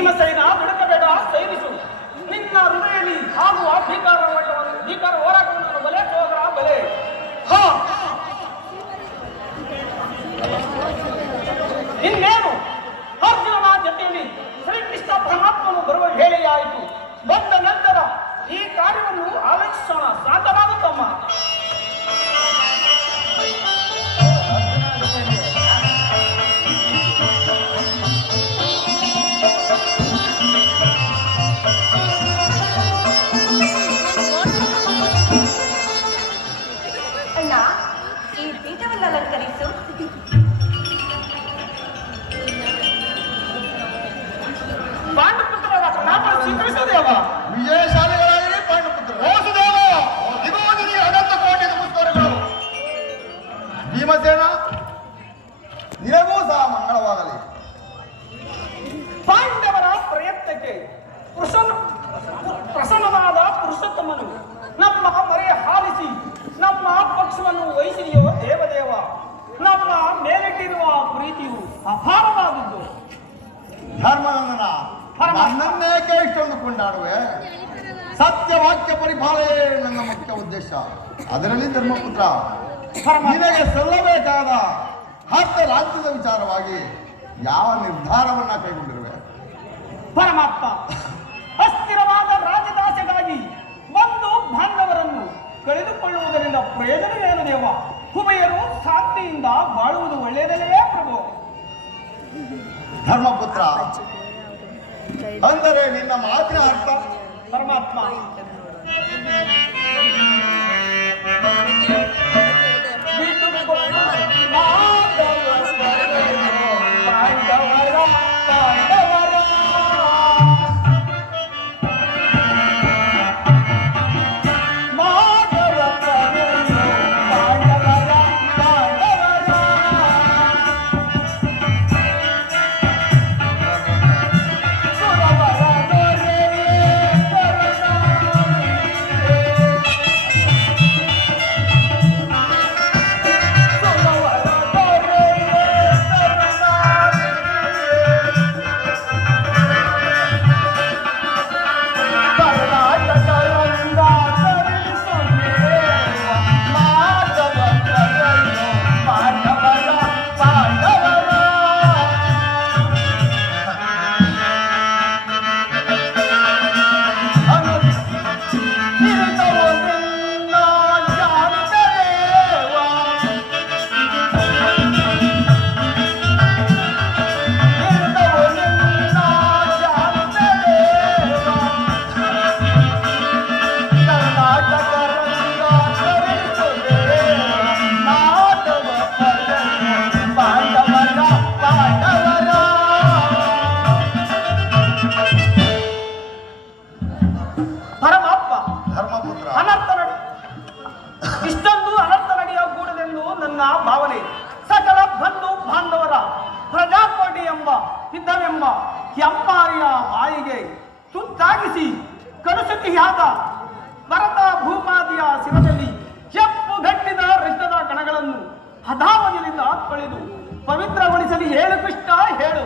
ಭೀಮಸೇನ ದುಡುಕಬೇಡ, ಸೈರಿಸು. ನಿನ್ನ ಹೃದಯದಲ್ಲಿ ಆಗುವ ಭೀಕರ ಹೋರಾಟವನ್ನು ಬಲೆ ಸೋದರ ಬಲೆ. ಹಾ, ಇನ್ನೇನು ಅರ್ಜುನನ ಜೊತೆಯಲ್ಲಿ ಶ್ರೀಕೃಷ್ಣ ಪರಮಾತ್ಮನು ಬರುವ ವೇಳೆಯಾಯಿತು. ಬಂದ ನಂತರ ಈ ಕಾರ್ಯವನ್ನು ಆಲೋಚಿಸೋಣ. ಶಾಂತವಾಗುತ್ತಮ್ಮ. ಅಣ್ಣ, ಈ ಪೀಠವನ್ನು ಅಲಂಕರಿಸು. ಪಾಂಡುಪುತ್ರರ ಕ್ಷಣಾಪಣ ಸ್ವೀಕರಿಸುವುದೇವ? ವಿಜಯಶಾಲಿಗಳಾಗಿರಿ ಪಾಂಡುಪುತ್ರ. ವಾಸುದೇವ, ಇಗೋ ನಿನಗೆ ಅನಂತ ಕೋಟಿ ನಮಸ್ಕಾರಗಳು. ಭೀಮಸೇನ, ನಿನಗೂ ಸಹ ಮಂಗಳವಾಗಲಿ. ಪಾಂಡವರ ಪ್ರಯತ್ನಕ್ಕೆ ಪ್ರಸನ್ನವಾದ ಪುರುಷೋತ್ತಮನು ನಮ್ಮ ಮೊರೆ ಆಲಿಸಿ ನಮ್ಮ ಪಕ್ಷವನ್ನು ವಹಿಸಿದೆಯೋ ದೇವದೇವ. ನಮ್ಮ ಮೇಲಿಟ್ಟಿರುವ ಪ್ರೀತಿಯು ಅಪಾರವಾದದ್ದು. ಧರ್ಮನಂದನ, ನನ್ನನ್ನೇಕೆ ಇಷ್ಟೊಂದು ಕೊಂಡಾಡುವೆ? ಸತ್ಯವಾಕ್ಯ ಪರಿಪಾಲನೆ ನನ್ನ ಮುಖ್ಯ ಉದ್ದೇಶ. ಅದರಲ್ಲಿ ಧರ್ಮಪುತ್ರ, ನಿನಗೆ ಸಲ್ಲಬೇಕಾದ 10 ರಾಜ್ಯದ ವಿಚಾರವಾಗಿ ಯಾವ ನಿರ್ಧಾರವನ್ನ ಕೈಗೊಂಡಿರುವೆ? ಪರಮಾತ್ಮ, ಅಸ್ಥಿರವಾದ ರಾಜದಾಸೆಗಾಗಿ ಒಂದು ಬಾಂಧವರನ್ನು ಕಳೆದುಕೊಳ್ಳುವುದರಿಂದ ಪ್ರಯೋಜನವೇನು ದೇವ? ಉಭಯರು ಶಾಂತಿಯಿಂದ ಬಾಳುವುದು ಒಳ್ಳೆಯದಲ್ಲವೇ ಪ್ರಭು? ಧರ್ಮಪುತ್ರ, ಅಂದರೆ ನಿನ್ನ ಮಾತಿನ ಅರ್ಥ? ಪರಮಾತ್ಮ, ಇಷ್ಟೊಂದು ಅನರ್ಥ ನಡೆಯಕೂಡದೆಂದು ನನ್ನ ಭಾವನೆ. ಸಕಲ ಬಂಧು ಬಾಂಧವರ ಪ್ರಜಾಕೋಟಿ ಎಂಬ ಯುದ್ಧವೆಂಬ ಕೆಂಪಾರಿಯ ಬಾಯಿಗೆ ತುತ್ತಾಗಿಸಿ ಕನುಸುತಿಯಾದ ಭರತ ಭೂಪಾದಿಯ ಶಿರದಲ್ಲಿ ಕೆಂಪು ಗಟ್ಟಿದ ರಕ್ತದ ಕಣಗಳನ್ನು ಹದಾವದಿಯಿಂದ ತೊಳೆದು ಪವಿತ್ರಗೊಳಿಸಲಿ. ಹೇಳು ಕೃಷ್ಣ, ಹೇಳು.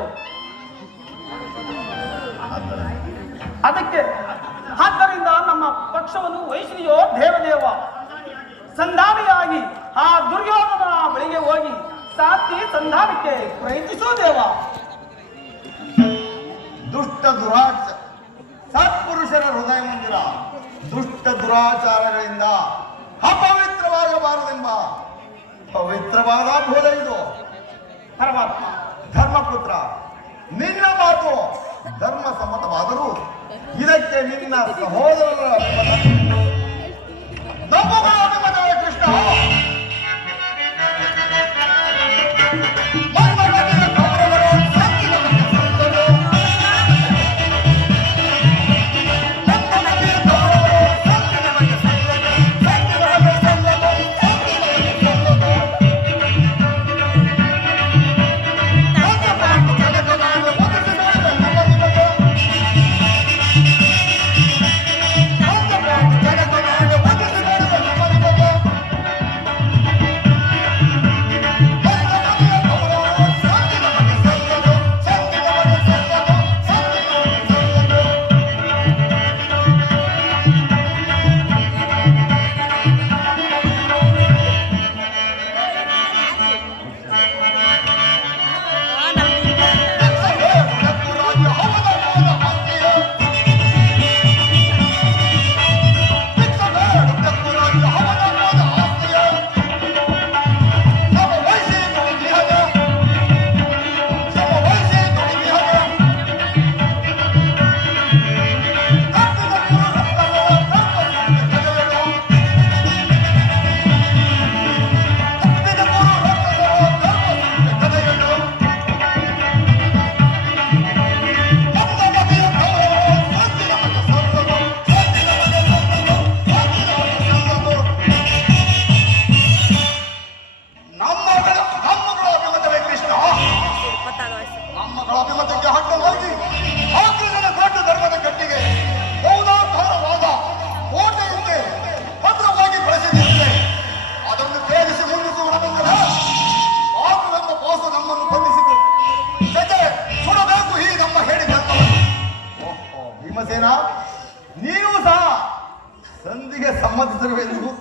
ಆದ್ದರಿಂದ ನಮ್ಮ ಪಕ್ಷವನ್ನು ವಹಿಸಿದೆಯೋ ದೇವದೇವ? ಸಂಧಾನಿಯಾಗಿ ಆ ದುರ್ಯೋಧನ ಬಳಿಗೆ ಹೋಗಿ ಶಾಂತಿ ಸಂಧಾನಕ್ಕೆ ಪ್ರಯತ್ನಿಸೋ ದೇವ. ದುಷ್ಟ ಸತ್ಪುರುಷರ ಹೃದಯ ಮಂದಿರ ದುಷ್ಟ ದುರಾಚಾರಗಳಿಂದ ಅಪವಿತ್ರವಾಗಬಾರದೆಂಬ ಪವಿತ್ರವಾದ ಬೋಧ ಇದು. ಪರಮಾತ್ಮ, ಧರ್ಮಪುತ್ರ, ನಿನ್ನ ಮಾತು ಧರ್ಮ ಸಮ್ಮತವಾದರೂ ಇದಕ್ಕೆ ನಿನ್ನ ಸಹೋದರರ ಅಭಿಮತವೇ ಕೃಷ್ಣ.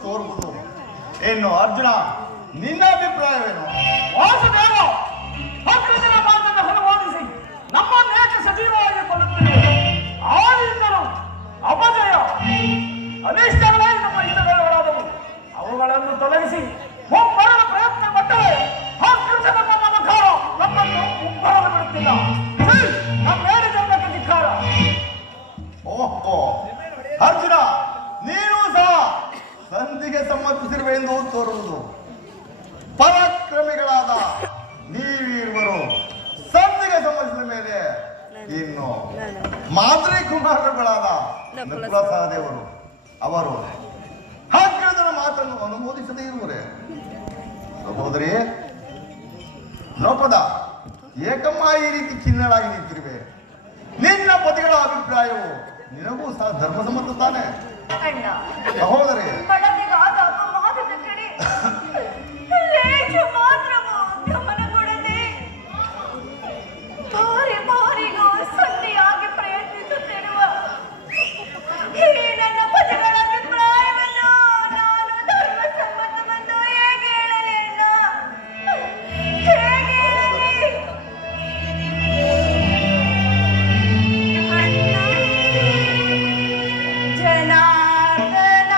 ತೋರುವುದು. ಇನ್ನು ಅರ್ಜುನ, ನಿನ್ನ ಅಭಿಪ್ರಾಯವೇನು? ವಾಸುದೇವ ಅಗ್ರಜನ ಮಾತನ್ನು ಅನುಮೋದಿಸಿ ನಮ್ಮನ್ನೇಕೆ ಸಜೀವವಾಗಿಕೊಳ್ಳುತ್ತಿದೆ. ಆದಿಂದಲೂ ಅಪಜಯ ಅನಿಷ್ಟಗಳೇ ನಮ್ಮ ಇಷ್ಟಗಳಾದವು. ಅವುಗಳನ್ನು ತೊಲಗಿಸಿ ಮುಂಬರಲ ಪ್ರಯತ್ನ ಪಟ್ಟರೆ ಅಗ್ರಜನ ಮಮಕಾರ ನಮ್ಮನ್ನು ಮುಂಬರಲು ಬಿಡುತ್ತಿಲ್ಲ. ನಮ್ಮೇಲೆ ಜನ್ಮಕ್ಕೆ ಧಿಕ್ಕಾರ. ಓಹೋ ಅರ್ಜುನ, ನೀನು ಸಹ ಸಂಧಿಗೆ ಸಮ್ಮತಿಸಿರುವೆ ಎಂದು ತೋರುವುದು. ಪರಾಕ್ರಮಿಗಳಾದ ನೀವಿರುವರು ಸಂಧಿಗೆ ಸಮ್ಮತಿಸಿದ ಮೇಲೆ ಇನ್ನು ಮಾದ್ರಿ ಕುಮಾರಗಳಾದ ನಕುಲ ಸಹದೇವರು ಅವರು ಅಗ್ರಜನ ಮಾತನ್ನು ಅನುಮೋದಿಸದೇ ಇರುವರೆ. ಸಹೋದರಿ ಲೋಪದ ಏಕಮ್ಮ ಈ ರೀತಿ ಚಿನ್ನಳಾಗಿ ನಿಂತಿರುವೆ. ನಿನ್ನ ಪತಿಗಳ ಅಭಿಪ್ರಾಯವು ನಿನಗೂ ಸಹ ಧರ್ಮಸಮ್ಮತ ತಾನೆ? ಅಣ್ಣ, ಸಹೋದರಿ, ಮಡದಿಗಾದ ಅಪವಾದದ ಕಡೆ ಲೇಚು ಮಾತ್ರವೂ ಗಮನ ಕೊಡದೆ ಬಾರಿ ಬಾರಿಗೂ ಸಂಧಿಯಾಗಿ ಪ್ರಯತ್ನಿಸುತ್ತಿರುವ ಈ ನನ್ನ ಪತಿಗಳ ಅಭಿಪ್ರಾಯವನ್ನು ನಾನು ಧರ್ಮಸಮ್ಮತವೆಂದು ಹೇಗೆ ಹೇಳಲಿ ಅಣ್ಣ? ಹೇಗೆ ಹೇಳಲಿ? ಅಣ್ಣ, ಜನಾರ್ದನ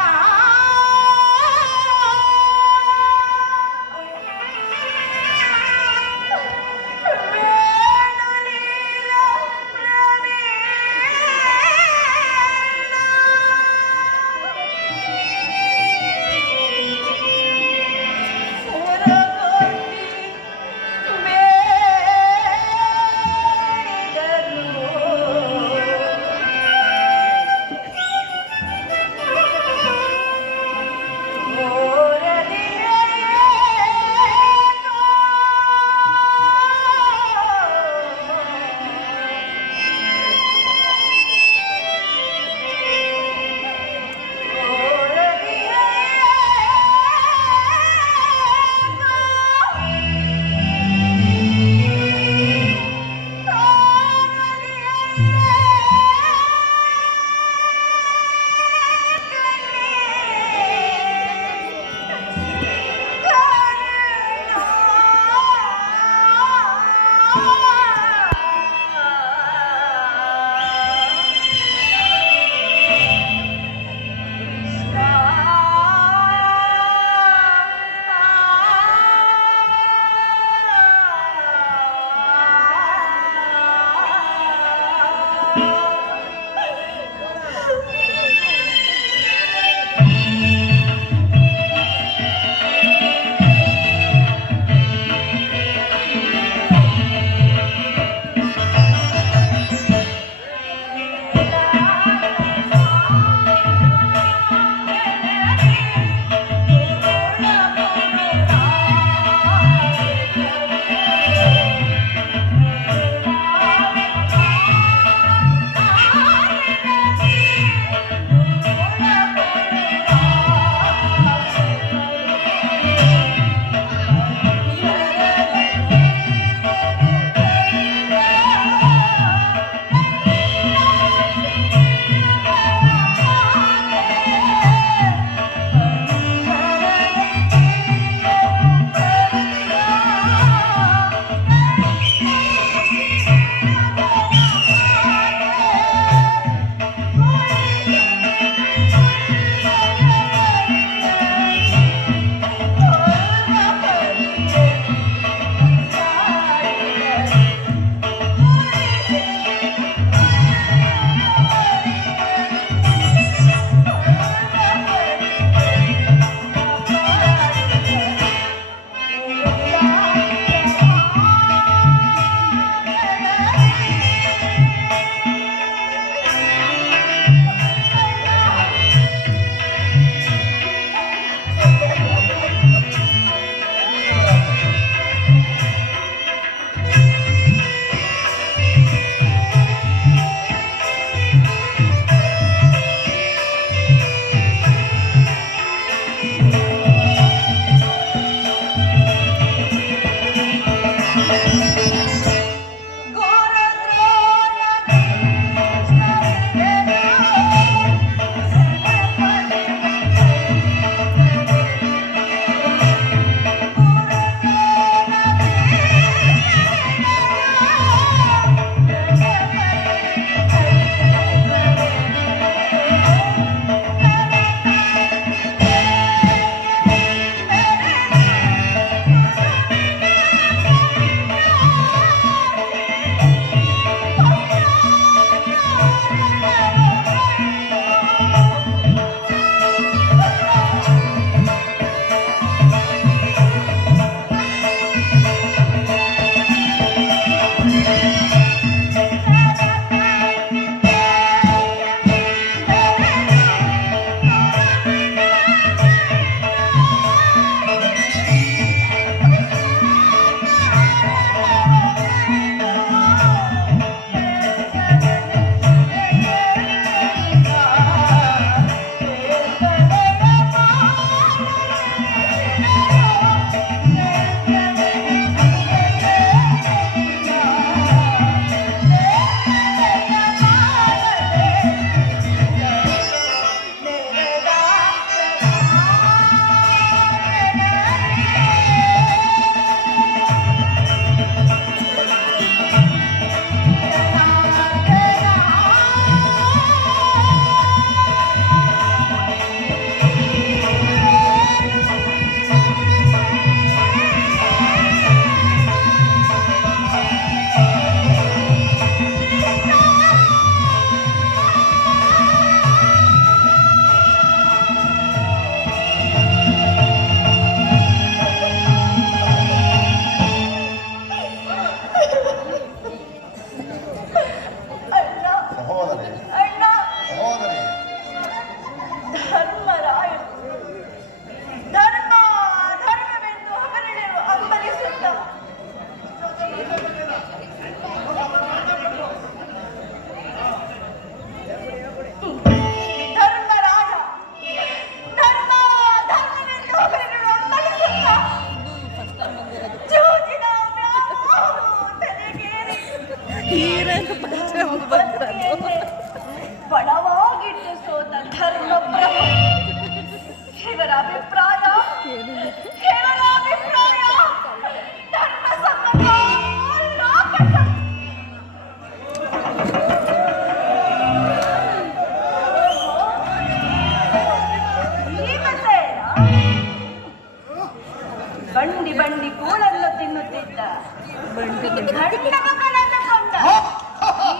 ಗಂಡ ಮಗನನ್ನು ಕೊಂದ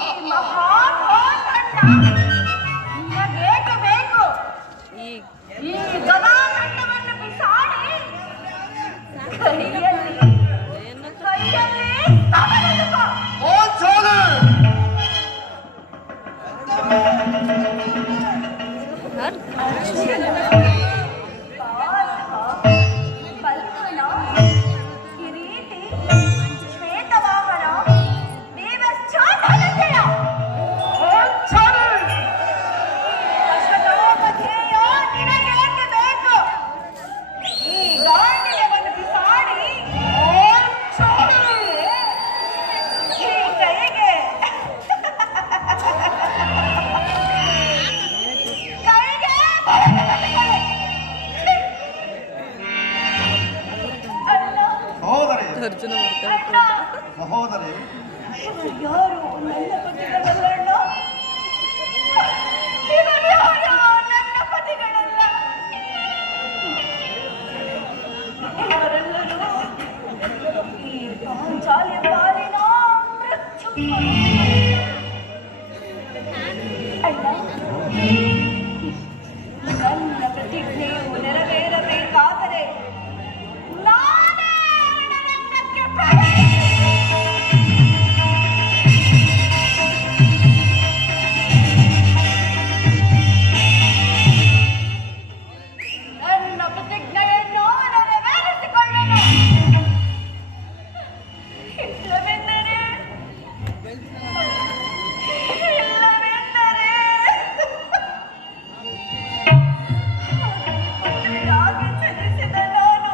ಈ ಮಹಾಭಾಂಡ ನಿನಗೇಕೆ ಬೇಕು? ಈ ಗವಾಗಂಡವನ್ನು ಬಿಸಾಡಿ ಕೈಯಲ್ಲಿ ತಗಲುಕೋ. ಪಲ್ಗುಣ, ಕಿರೀಟಿ, ಶ್ವೇತವಾಹನ, ದೇವಶ್ಚಾಂತನತೆಯ ಕಷ್ಟಲೋಪಧೇಯ ನಿನಗೇಕೆ ಬೇಕು? ಈ ಗಾಂಡಿಯವನ್ನು ಬಿಸಾಡಿ ಈ ಕೈಗೆ ಸಹೋದರಿ, ಯಾರು ನನ್ನ ಪತಿಗಳಲ್ಲ, ಇವರ್ಯಾರು ನನ್ನ ಪತಿಗಳಲ್ಲ. ಇವರೆಲ್ಲರೂ ಈ ಪಾಂಚಾಲಿ ಪಾಲಿನ ಪ್ರಚುಂಬರು. ಅಣ್ಣ, ನನ್ನ ಪ್ರತಿಜ್ಞೆಯು ನೆರವೇರಬೇಕಾದರೆ ನಾನೇ ರಣರಂಗಕ್ಕೆ ನನ್ನ ಪ್ರತಿಜ್ಞೆಯನ್ನು ನೆರವೇರಿಸಿಕೊಳ್ಳಲು. ಇಲ್ಲವೆಂದರೆ ಪುತ್ರಿಯಾಗಿ ಜನಿಸಿದ ನಾನು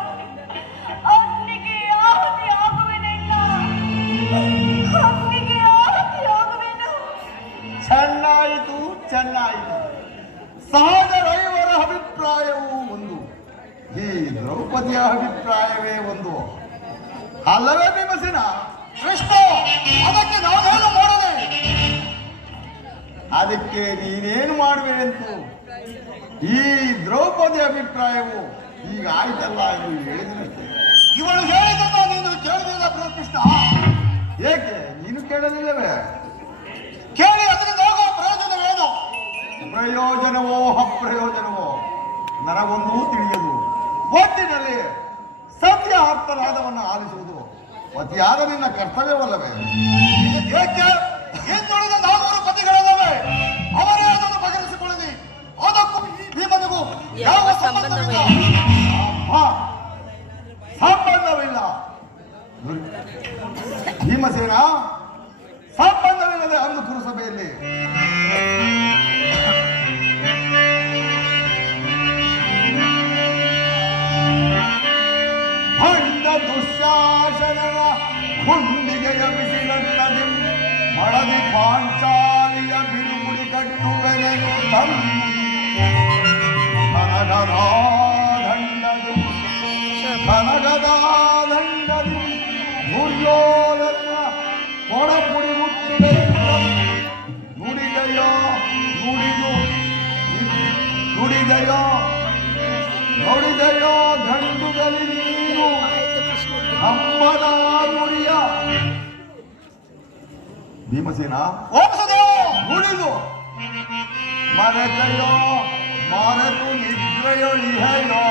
ಅಗ್ನಿಗೆ ಆಹುತಿಯಾಗುವೆನಲ್ಲ, ಅಗ್ನಿಗೆ ಆಹುತಿಯಾಗುವೆನು. ಚೆನ್ನಾಯಿತು ಚೆನ್ನಾಯಿತು. ಸಹೋದರೈವರ ಅಭಿಪ್ರಾಯವೂ ಒಂದು, ಈ ದ್ರೌಪದಿಯ ಅಭಿಪ್ರಾಯವೇ ಒಂದು. ಅಲ್ಲವೇ ಭೀಮಸೇನ? ಕೃಷ್ಣ, ಅದಕ್ಕೆ ನಾನೇನು ಮಾಡದೆ? ಅದಕ್ಕೆ ನೀನೇನು ಮಾಡುವೆ ಅಂತು? ಈ ದ್ರೌಪದಿ ಅಭಿಪ್ರಾಯವು ಈಗ ಆಯ್ತಲ್ಲ ಎಂದು ಹೇಳಿದ್ರಷ್ಟೇ. ಇವಳು ಹೇಳಿದ್ದನ್ನ ನೀನು ಕೇಳಿದಿಲ್ಲ ಕೃಷ್ಣ. ಏಕೆ ನೀನು ಕೇಳಲಿಲ್ಲವೇ? ಕೇಳಿ ಅದರಿಂದ ಆಗುವ ಪ್ರಯೋಜನವೇನು? ಪ್ರಯೋಜನವೋ ಅಪ್ರಯೋಜನವೋ ನನಗೊಂದೂ ತಿಳಿಯದು. ಒಟ್ಟಿನಲ್ಲಿ ಸತ್ಯ ಅರ್ಥನಾದವನ್ನು ಆಲಿಸುವುದು ಪತಿಯಾದ ನಿನ್ನ ಕರ್ತವ್ಯವಲ್ಲವೇ? ಏಕೆ ಹಿಂದುಳಿದ 400 ಪತಿಗಳಲ್ಲವೇ? ಅವರೇ ಅದನ್ನು ಬಗೆಹರಿಸಿಕೊಳ್ಳಲಿ. ಅದಕ್ಕೂ ಭೀಮನಿಗೂ ಯಾವ ಸಂಬಂಧವಿಲ್ಲ. ಅಬ್ಬಾ, ಸಂಬಂಧವಿಲ್ಲ. ಭೀಮಸೇನ ಸಂಬಂಧವಿಲ್ಲದೆ ಅಂದು ಪುರಸಭೆಯಲ್ಲಿ ಭಂಡ ದುಶ್ಯಾಸನನ ಹುಂಡಿಗೆಯ ಬಿಸಿಲಟ್ಟದಿ ಮಡದಿ ಪಾಂಚಾಲಿಯ ಬಿರುಮುಡಿ ಕಟ್ಟುವೆನೆನು ಕನಗದಾದಂಡದಿ ಕನಗದಾದಂಡದಿ ದುರ್ಯೋಧನ ಕೊಡಪುಡಿ ಮುಟ್ಟಿದೆ ನುಡಿದೆಯೋ ನುಡಿದು ನುಡಿದೆಯೋ ನುಡಿದೆಯೋ ಗಂಡುಗಲಿ ನೀನು ಹಮ್ಮದ ನುಡಿಯ ಭೀಮಸೇನ ನುಡಿದು ಮರೆತೆಯೋ ಮರೆತು ನಿದ್ರೆಯೋ ಇಹೆಯೋ